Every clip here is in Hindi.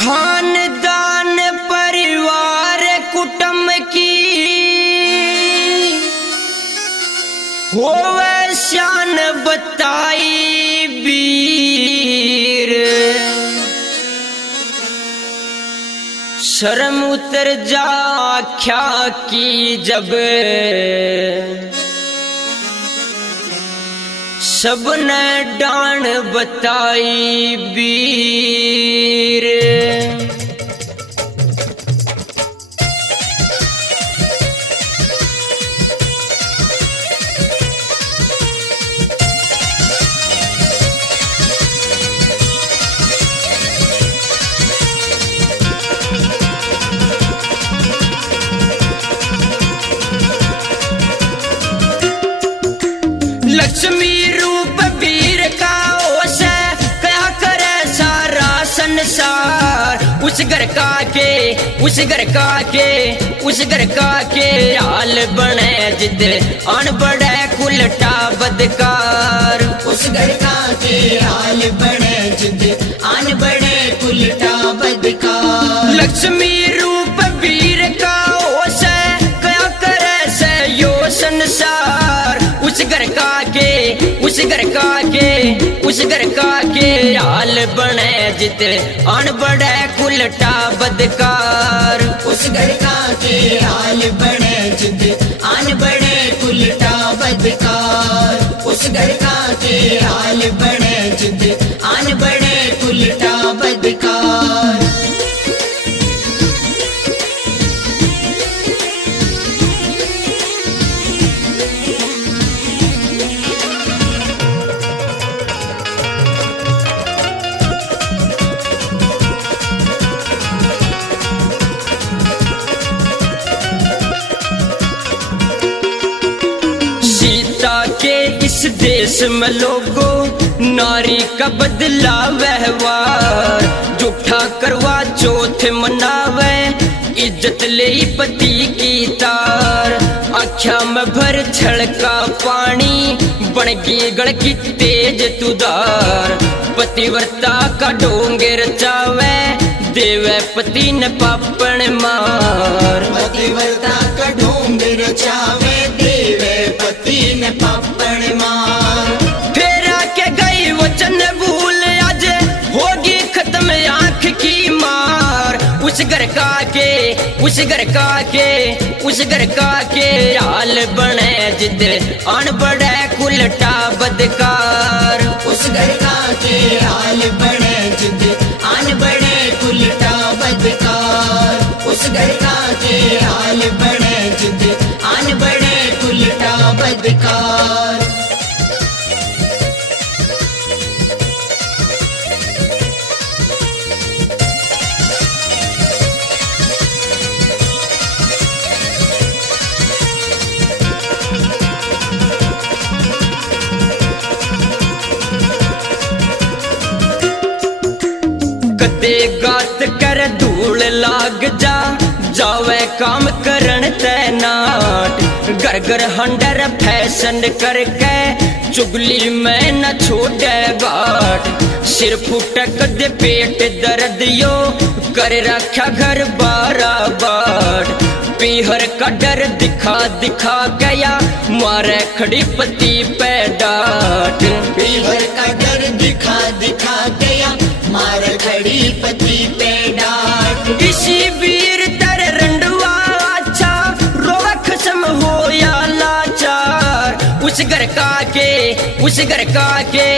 खानदान परिवार कुटुंब की होवे शान बताई वीर, शर्म उतर जा आख्या की जब सबने डांड बताई वीर। लक्ष्मी रूप वीर का ओस क्या करे सारा संसार, उस घर का के उस घर का के उस घर का के हाल बने जिद अनबड़ कुलटा बदकार, उस घर का के हाल बने जिद अनबड़ कुलटा बदकार। लक्ष्मी रूप वीर का ओस क्या करे से यो संसार, उस घर का के उस घर का के उस घर का के हाल बने जित अनबड़ कुलटा बदकार, उस घर का के हाल बने जित अनबड़ कुलटा बदकार, उस घर का के हाल बने जित अनबड़ कुलटा बदकार। इस देश में लोगों नारी का बदला व्यवहार, झूठा करवा चौथ मनावे इज्जत ले पति की तार, आख्या में भर छलका पानी बनगी गढ़ की तेज तुदार, पतिव्रता का ढोंगे रचावे देवे पति न पापन मार, पतिव्रता का ढोंगे रचावे देवे पति न पापन मार। फेरा के गई वचन भूल आज होगी खत्म आंख की मार, उस घर का के उस घर का के उस घर का के हाल बने जिद अनबड़ कुलटा बदकार, उस घर का के हाल बने जिद अनबड़ कुलटा बदकार, उस घर का के हाल बने जिद अनबड़ कुलटा बदकार। कदे गात कर धूल लाग जा जावे काम करन तैनाट, घर घर हंडर फैशन करके चुगली में न छोड़े बाट, सिर फुटक दे पेट दर्द यो कर रखा घर बारा बाट, पीहर का डर दिखा दिखा गया मारे खड़ी पति पे डांट, पीहर का डर दिखा दिखा गया मार खड़ी पति पे डांट। इसी वीर तर रंडुआ अच्छा रोवा खसम हो या लाचार, उस घर का के उस घर का के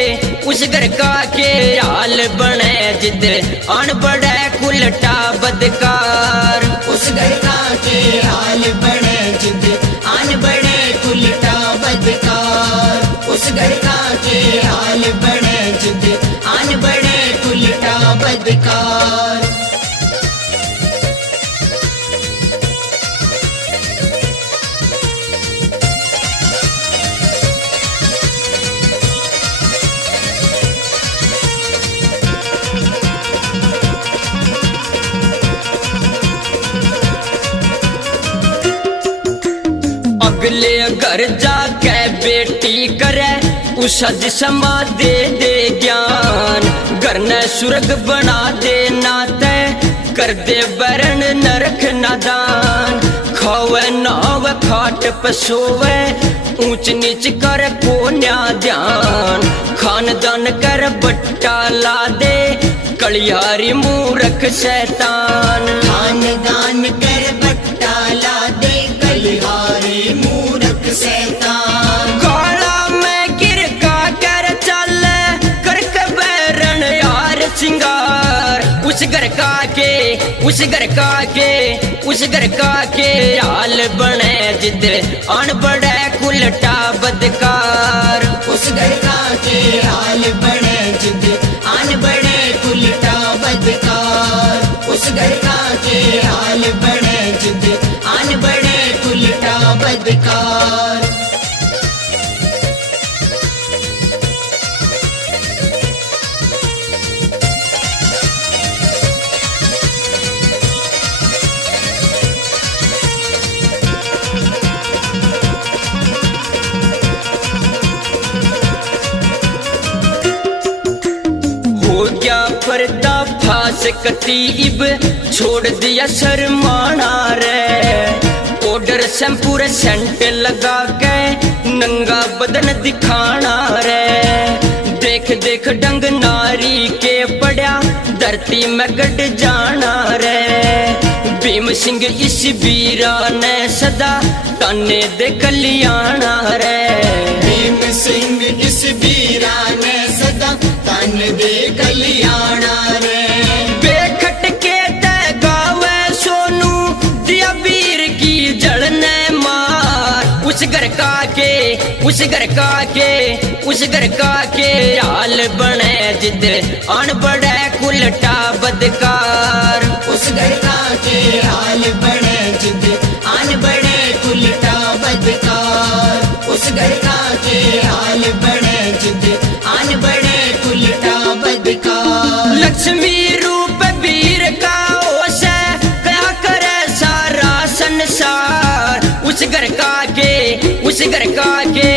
उस घर का के हाल बने जिद अनबड़ कुलटा बदकार, उस घर का के हाल बने जिद अनबड़ कुलटा बदकार, उस घर का के हाल बने जिद अनबड़ कुलटा बदकार। अगले घर जाके बेटी करे उषा जिसमा दे दे ज्ञान, घर ने स्वर्ग बना दे नाते कर दे बरन नरक नादान। खावे नाव खाट पसोवे ऊंच नीच कर को न्या ध्यान। खानदान कर बट्टा ला दे कलियारी मूर्ख शैतान। खानदान कर बट्टा ला दे कलियारी मूर्ख शैतान। काला में गिर का कर चल करके बैरन यार सिंगार। उस घर का के उस घर का के उस घर का के हाल बने जिद अनबड़ कुलटा बदकार। उस घर का के हाल बने जिद अनबड़ कुलटा बदकार। उस घर का के हाल बने जिद अनबड़ कुलटा बदकार। पर्दा फास कतीब छोड़ दिया शर्माना रे। पाउडर शैम्पूर सेंट लगा के नंगा बदन दिखाना रे। देख देख डंग नारी के पड़ा धरती में गड़ जाना रे। भीम सिंह इस वीरा ने सदा ताने दे कलियाना रे। भीम सिंह इस वीरा ने सदा तन दे कलियाना रे। बेखट के ते गावे सोनू दिया वीर की जड़ने मार। उस घर का के उस घर का के उस घर का के हाल बने जिद अनबड़ कुलटा बदकार। उस घर का के हाल बने जिद अनबड़ कुलटा बदकार। उस घर का के हाल बने जिद अनबड़ कुलटा बदकार। लक्ष्मी रूप वीर का ओस क्या करे सारा संसार। उस घर का के उस घर का के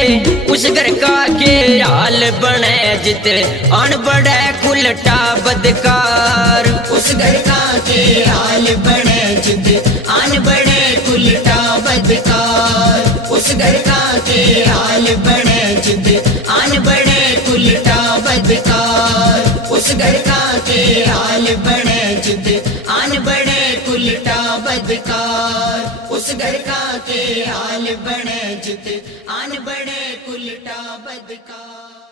उस घर का के हाल बने जिद अनबड़ कुलटा बदकार। उस घर का के हाल बने जिद अनबड़ कुलटा बदकार। उस घर का के हाल बने जिद अनबड़ कुलटा बदकार। उस घर का के हाल बने जिद अनबड़ कुलटा बदकार। उस घर का के हाल बने जिद अनबड़ कुलटा बदकार।